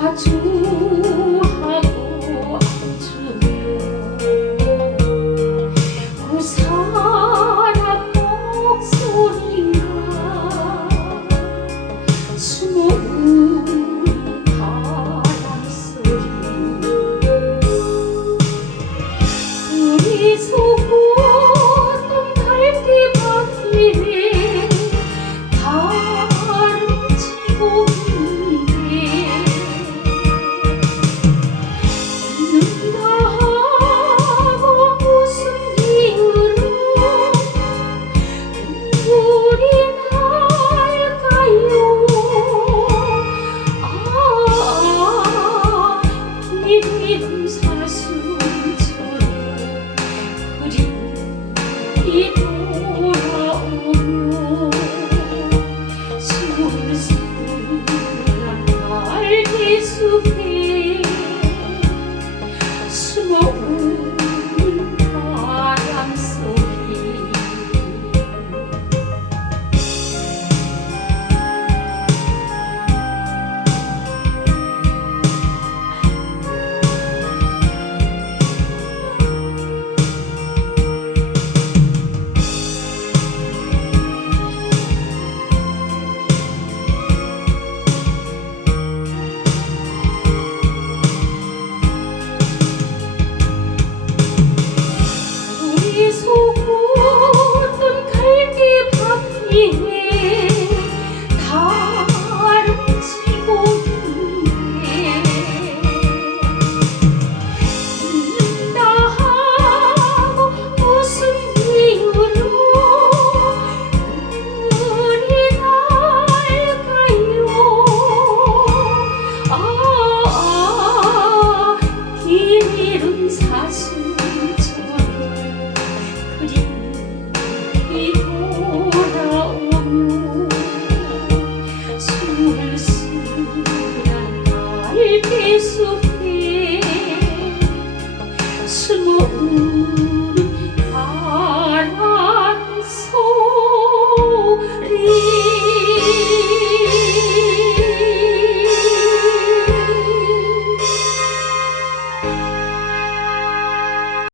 마주하고 앉으며 그 사람 목소리가 숨어우는 바람소리 우리 속은 갈대밭길에 다름치고 있는다 하고 무슨 이유로 눈물이 날까요. 이름 사슴처럼 그림이 돌아오며 쓸쓸한 갈대숲에 숨어우는 바람소리 우리 속은 갈대밭에 다름치고 있는다 하고 무슨 이유로 눈물이 날까요. 긴 이름 사슴처럼 그림이 돌아오며 쓸쓸한 갈대숲에 숨어오는